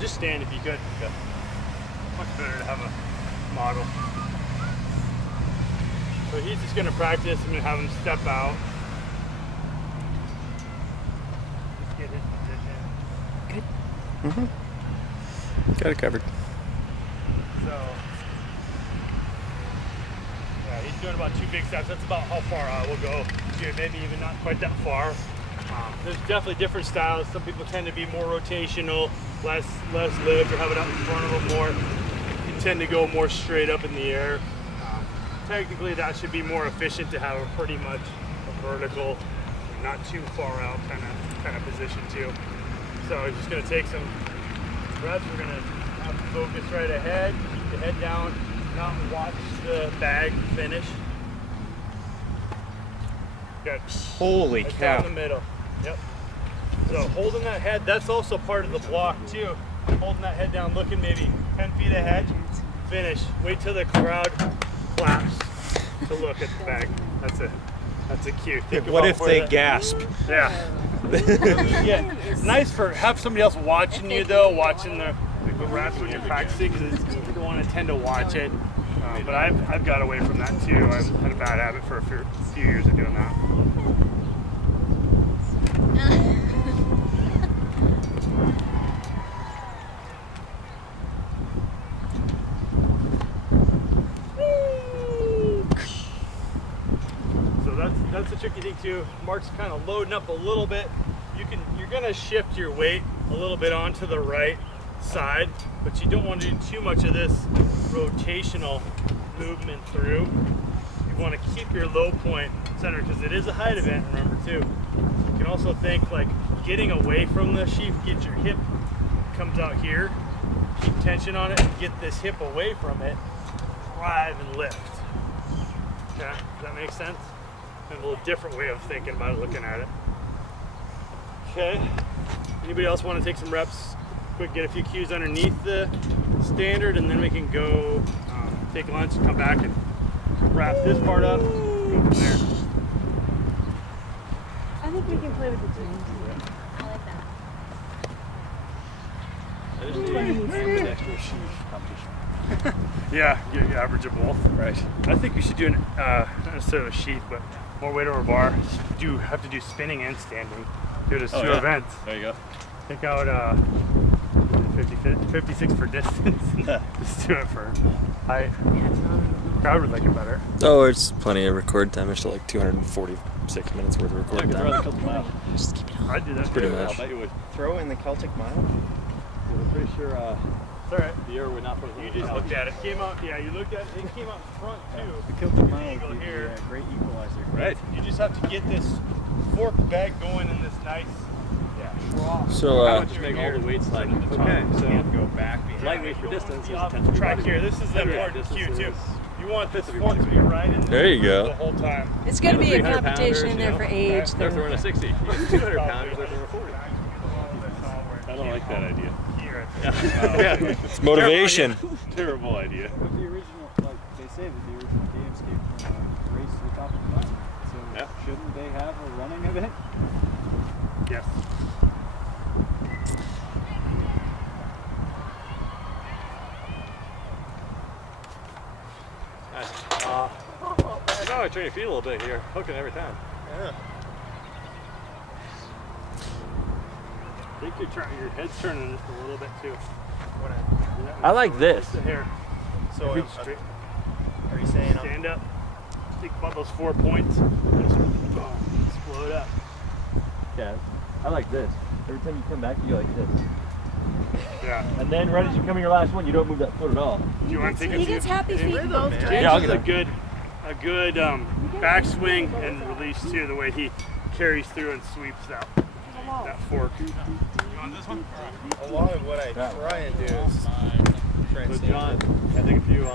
just stand if you could. Okay. Much better to have a model. So he's just gonna practice. I'm gonna have him step out. Just get his position. Good. Got it covered. So, yeah, he's doing about 2 big steps. That's about how far I will go. Maybe even not quite that far. There's definitely different styles. Some people tend to be more rotational, less lift, or have it out in front of them more. You tend to go more straight up in the air. Technically, that should be more efficient to have a pretty much a vertical, not too far out kind of position too. So we're just going to take some reps. We're going to have focus right ahead, keep the head down, not watch the bag finish. Good. Holy right cow. down the middle. Yep. So holding that head, that's also part of the block too. Holding that head down, looking maybe 10 feet ahead, finish. Wait till the crowd claps to look at the bag. That's a cue. What if they gasp? Yeah. Yeah. It's nice for have somebody else watching you though, watching the reps when you're practicing, because you don't want to tend to watch it. But I've got away from that too. I've had a bad habit for a few years of doing that. So that's the tricky thing too. Mark's kind of loading up a little bit. You're gonna shift your weight a little bit onto the right side, but you don't want to do too much of this rotational movement through. You want to keep your low point center, because it is a height event, remember too. You can also think like getting away from the sheaf, get your hip comes out here, keep tension on it, and get this hip away from it, drive and lift. Okay, does that make sense? A little different way of thinking about it, looking at it. Okay, anybody else want to take some reps? Quick, get a few cues underneath the standard, and then we can go take lunch, come back and wrap this part up, go from there. I think we can play with the teams. I like that. I just need ambidextrous sheaf competition. Yeah, you average of both. Right. I think we should do not necessarily a sheath, but more weight over bar. You have to do spinning and standing. Do it as 2 events. There you go. Take out 56 for distance. Just do it for height. Crowd would like it better. Oh, it's plenty of record time. It's like 246 minutes worth of record Throw time. the Celtic mile. Just keep it on. I'd do that. Pretty too. much. I bet you would. Throw in the Celtic mile? I'm pretty sure It's all right. the air would not put You just looked at it. Came out. Yeah, you looked at it. It came out front too. The Celtic mile Angle would be here. a great equalizer. Right. You just have to get this fork bag going in this nice trough. So, I would just make all the weights like at the top. Okay, so So go back. lightweight for distance. The opposite track here. This is the important cue too. You want this fork to be right in There you go. the whole time. It's going to be a 300 competition in there pounders, for you know. age. They're throwing a 60. 200 pounders, they're throwing a 40. I don't like that idea. It's motivation. Terrible idea. But the original, like they say that the original games came from a race to the top of the mountain. So shouldn't they have a running event? Yes. You know, I train your feet a little bit here, hooking every time. Yeah. I think your head's turning just a little bit too. I like this. The hair. So Reach straight. are you saying Stand up. Think about those 4 points. Just explode up. Yeah, I like this. Every time you come back, you go like this. Yeah. And then right as you come in your last one, you don't move that foot at all. Do you want to take a He few? gets happy feet in both man. directions. Yeah, I'll James get is a good backswing and release too. The way he carries through and sweeps that fork. You want this one? a lot of what I try and do is try and So stay John, I think if you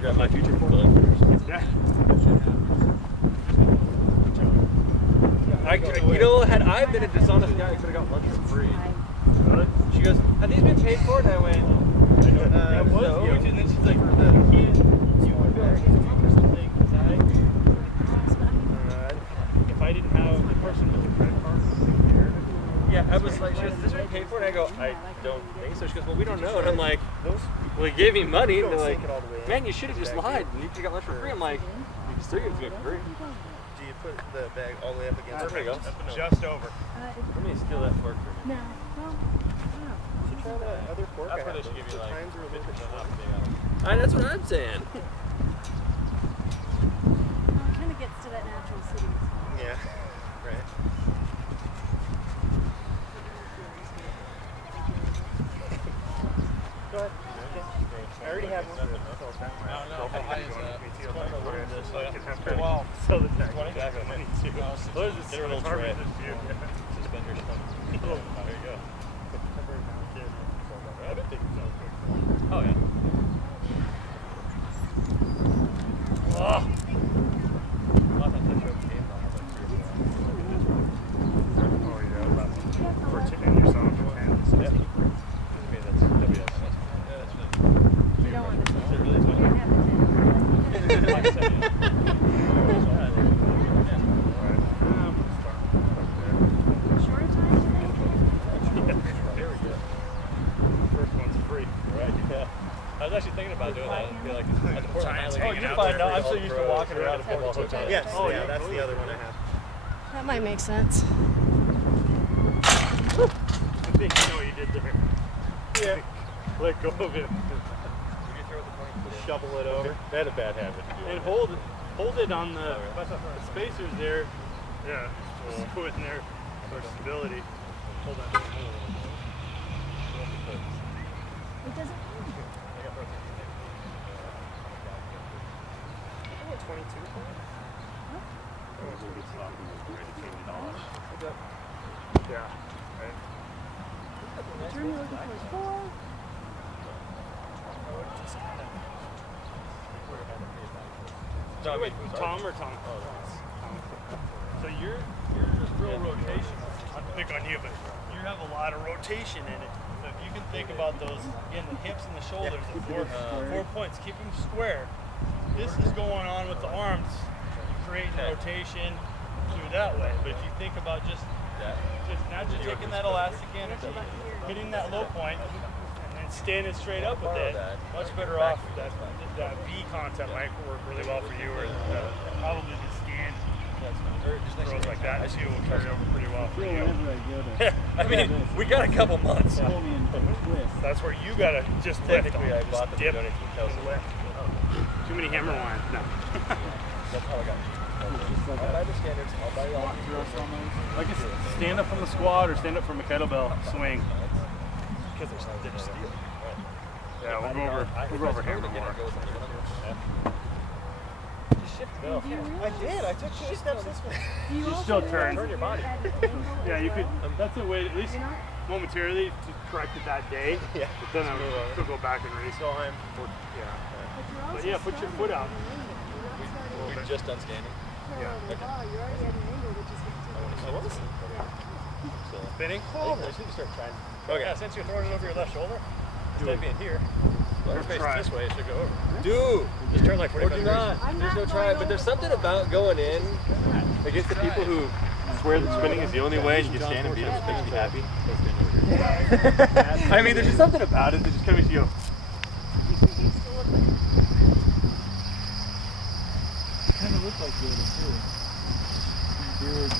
grab my future football first. Yeah. You know, had I been a dishonest guy, I could have got lunch for free. Really? She goes, have these been paid for? And I went, That was no. huge. And then she's like, you would feel like or something, because if I didn't have the person with the credit card here, Yeah, I was like, she goes, is this what you paid for? And I go, I don't think so. She goes, well, we don't know. And I'm like, well, he gave me money. And they're like, man, you should have just lied. You could have got lunch for free. I'm like, you can still give it to me for free. Do you put the bag all the way up against There we go. Just over. Let me steal that fork for me. No. Well, Should try that other fork. That's I where they have. should give you The like tines are a little bit 50% short. off the big that's what I'm saying. no, it kind of gets to that natural city. Yeah, right. Go ahead. I already have one. Wow. So the tech. Exactly. Money too. Those are They're a little carbon tray. dispute. Suspenders. There you go. I bet they can sell quick. Oh, yeah. Oh. Last time I showed the game, I was like 3 or 4 hours. Oh yeah, about 14 and you saw them for hands. Yeah. I mean, that's WS. Yeah, that's good. You don't want to. Is it really You 20? don't have the Like I said, yeah. shorter time today? Very good. First one's free. Right, yeah. I was actually thinking about doing that. I feel like at the Portland Giants Highland. hanging you're out fine there now. for I'm so all used to pros. walking around the Portland Hotel. Yes, Oh, yeah, yeah, that's totally. the other one I have. That might make sense. I think you know what you did there. Yeah. Let go of it. Did you throw the 20? Shovel it over. They had a bad habit. And hold it on the spacers there. Yeah. Just put in there for stability. Hold on. It doesn't. 22. Yeah. Right. The term you're looking for is 4. No, I mean, Tom or Tom? So you're just real rotation. Not to pick on you, but you have a lot of rotation in it. So if you can think about those, again, the hips and the shoulders, the 4 points, keep them square. This is going on with the arms. You're creating rotation through that way. But if you think about just not just taking that elastic in, hitting that low point, and then standing straight up with it, much better off. That V concept might work really well for you, or probably the stand throws like that too will carry over pretty well for you. Whenever I go to I mean, we got a couple months. pull me into a twist. That's where you gotta just lift. Technically, I Just bought them dip to donate to and lift. Too many hammer lines. No. That's how I got you. I'll buy the standards. I'll buy all Like stand up from the squat or stand up from a kettlebell swing. because they're steel. Yeah, we'll go over hammer more. I did. I took 2 steps this way. Do you She also still turns. turn Your body. Yeah, you could. That's a way, at least momentarily, to correct it that day. Yeah. But then I would still go back and race. So I'm. Yeah. But yeah, put your foot out. We've just done standing. Yeah. You're already at an angle, which is Oh, what was it? Spinning. I should start trying. Okay. Yeah, since you're throwing it over your left shoulder, instead of being here, if it's Try. this way, it should go over. Dude! Just turn like 45 degrees. There's no try, but there's something about going in against the people who swear that spinning is the only way and you can stand and beat them and be happy. I mean, there's just something about it that just kind of makes you go, Kind of look like Yoda too. Beard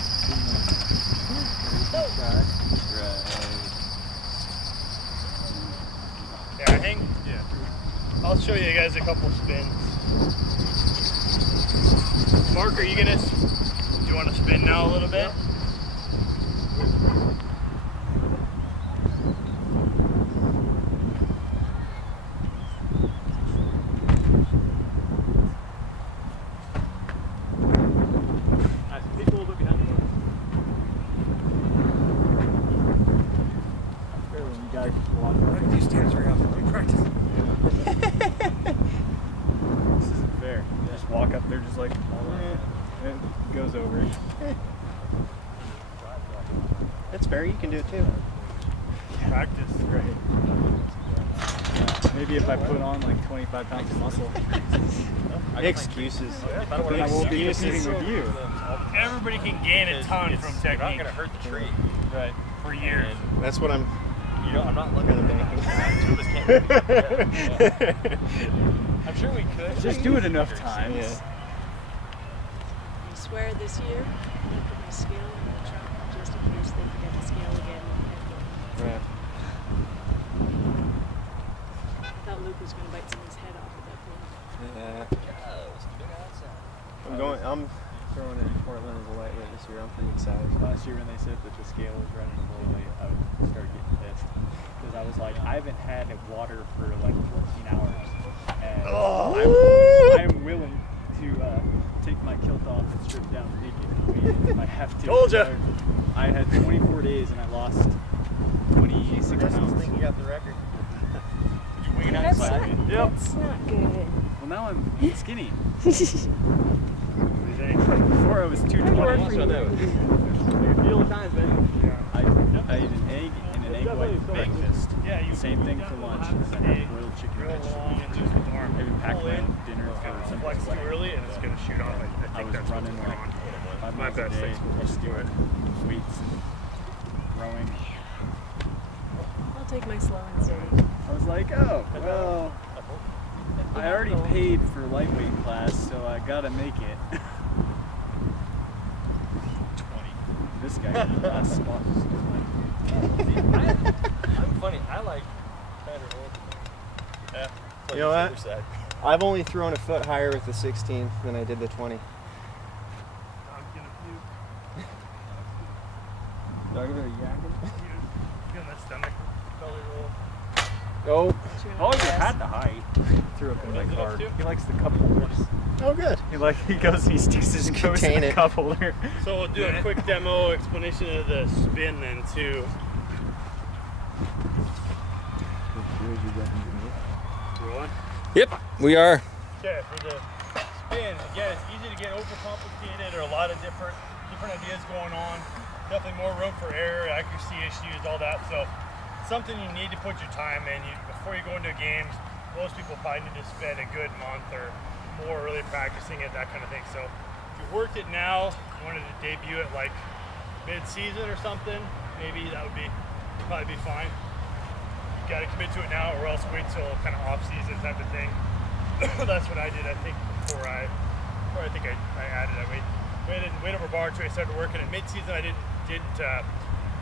Yeah, hang. Yeah. I'll show you guys a couple spins. Mark, are you gonna? Do you want to spin now a little bit? Peek a little bit behind you. when you guys walk around. These stands very often. We practice. This isn't fair. You just walk up there just like, it goes over. That's fair. You can do it too. Practice. Right. Yeah, maybe if I put on like 25 pounds of muscle, Excuses. then I won't be competing with you. Everybody can gain a ton from You're not technique. going to hurt the tree. Right. For for years. That's what I'm. You know, I'm not looking at the banking. Two of us can't. Yeah. I'm sure we could. Just do it enough times. Yeah. I swear this year, I'm going to put my scale in the truck just in case they forget the scale again. Right. I thought Luke was going to bite someone's head off at that point. Yeah. Oh, I'm throwing it in Portland as a lightweight this year. I'm pretty excited. Last year when they said that the scale was running a little late, I would start getting pissed. Because I was like, I haven't had water for like 14 hours. And I'm willing to take my kilt off and strip down naked if I have to. Told ya. I had 24 days and I lost 26 pounds. think you got the record. You wing it That's outside. not, Yep. that's not good. Well, now I'm skinny. Before I was 220. for you. Feel the times, man. I ate an egg and an egg white for breakfast. Yeah, you Same thing for lunch, and then I had grilled chicken real vegetables. long and just with the arm. Maybe pack Pull my in, dinner for something. flex too early, and it's going to shoot off. I I think was that's what's running going like on. 5 My miles a best day, thing's just do it. doing weights and rowing. I'll take my slow and steady. I was like, oh, well, I already paid for lightweight class, so I gotta make it. 20. This guy got the last spot. I'm funny. I like better old. Yeah. You know what? I've only thrown a foot higher with the 16 than I did the 20. I'm going to Dog, are you yakking? feel that stomach belly roll. Oh. Oh, you had the height. Threw up in my Is it car. up to? He likes the cup holders. Oh, good. He goes, he sticks his nose in Contain the it. cup holder. So we'll do a quick demo explanation of the spin then too. Rolling. Yep, we are. Okay, for the spin, again, it's easy to get overcomplicated or a lot of different ideas going on. Definitely more room for error, accuracy issues, all that. So something you need to put your time in. Before you go into games, most people probably need to spend a good month or more really practicing it, that kind of thing. So if you worked it now, wanted to debut it like mid-season or something, maybe that would probably be fine. You got to commit to it now, or else wait till kind of off-season type of thing. That's what I did. I think before I think I added. I waited over bar until I started working. At mid-season, I didn't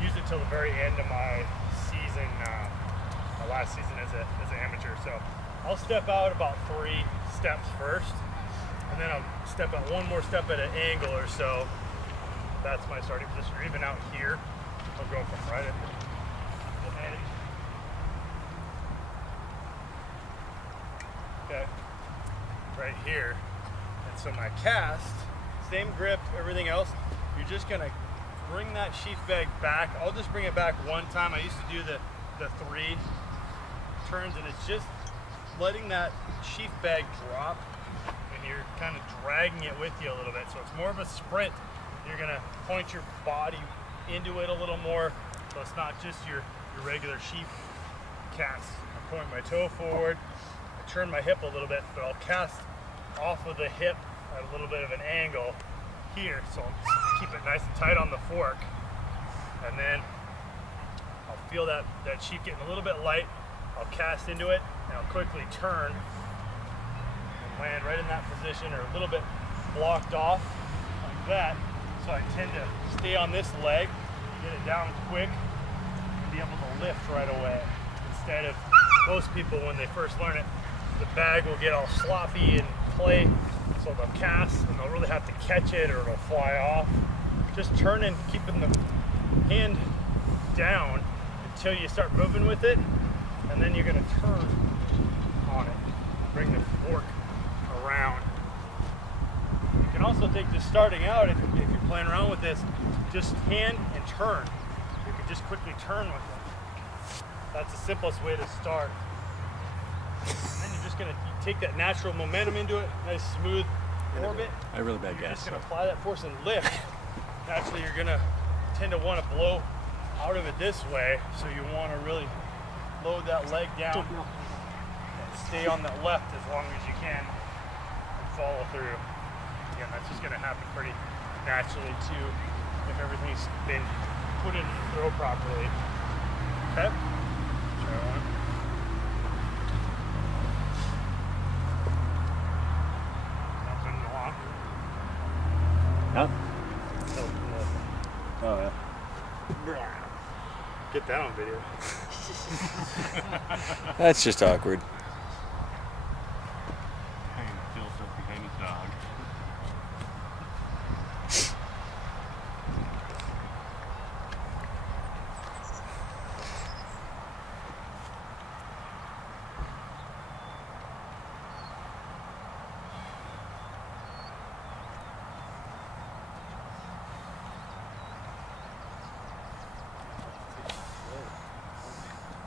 use it till the very end of my season, my last season as an amateur. So I'll step out about 3 steps first, and then I'll step out one more step at an angle or so. That's my starting position. Or even out here, I'll go from right at the edge. Okay, right here. And so my cast, same grip, everything else. You're just gonna bring that sheaf bag back. I'll just bring it back one time. I used to do the 3 turns, and it's just letting that sheaf bag drop, and you're kind of dragging it with you a little bit. So it's more of a sprint. You're gonna point your body into it a little more, so it's not just your regular sheaf cast. I point my toe forward, I turn my hip a little bit, but I'll cast off of the hip at a little bit of an angle here, so I'll keep it nice and tight on the fork, and then I'll feel that sheaf getting a little bit light. I'll cast into it, and I'll quickly turn and land right in that position, or a little bit blocked off like that. So I tend to stay on this leg, get it down quick, and be able to lift right away. Instead of most people, when they first learn it, the bag will get all sloppy and play, so they'll cast and they'll really have to catch it or it'll fly off. Just turning, keeping the hand down until you start moving with it, and then you're going to turn on it. Bring the fork around. You can also take this starting out, if you're playing around with this, just hand and turn. You can just quickly turn with it. That's the simplest way to start. And then you're just going to take that natural momentum into it, nice smooth orbit. I have really bad You're gas. just going to apply that force and lift. Naturally, you're going to tend to want to blow out of it this way, so you want to really load that leg down and stay on that left as long as you can and follow through. Again, that's just going to happen pretty naturally too if everything's been put it in the throw properly. Okay? Try one. Nothing long. Huh? So, Oh yeah. get that on video. That's just awkward. Hanging Phil stuff behind his dog.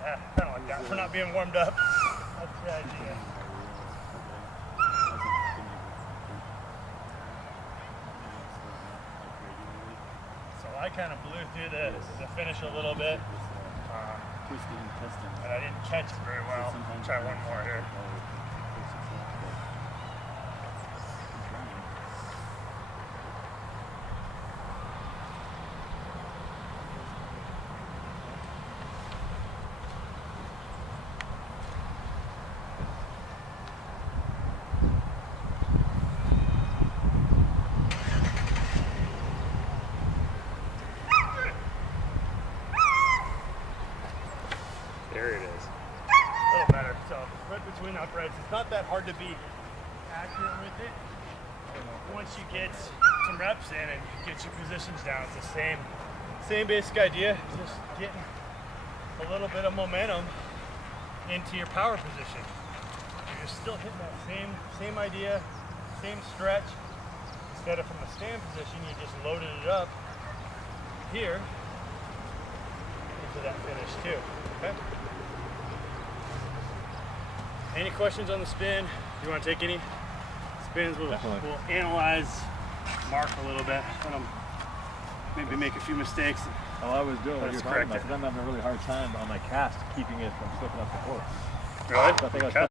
Yeah, I don't like that for not being warmed up. That's the idea. So I kind of blew through the finish a little bit. And I didn't catch it very well. Try one more here. There it is. A little better. So right between uprights, it's not that hard to be accurate with it. Once you get some reps in and get your positions down, it's the same basic idea. Just getting a little bit of momentum into your power position. You're still hitting that same idea, same stretch. Instead of from a stand position, you just loaded it up here into that finish too. Okay. Any questions on the spin? Do you want to take any spins? We'll analyze, mark a little bit, let them maybe make a few mistakes. All I was doing Let's was you're correct talking about, it. 'cause I'm having a really hard time on my cast keeping it from slipping up the course. Really? So I think I was Okay.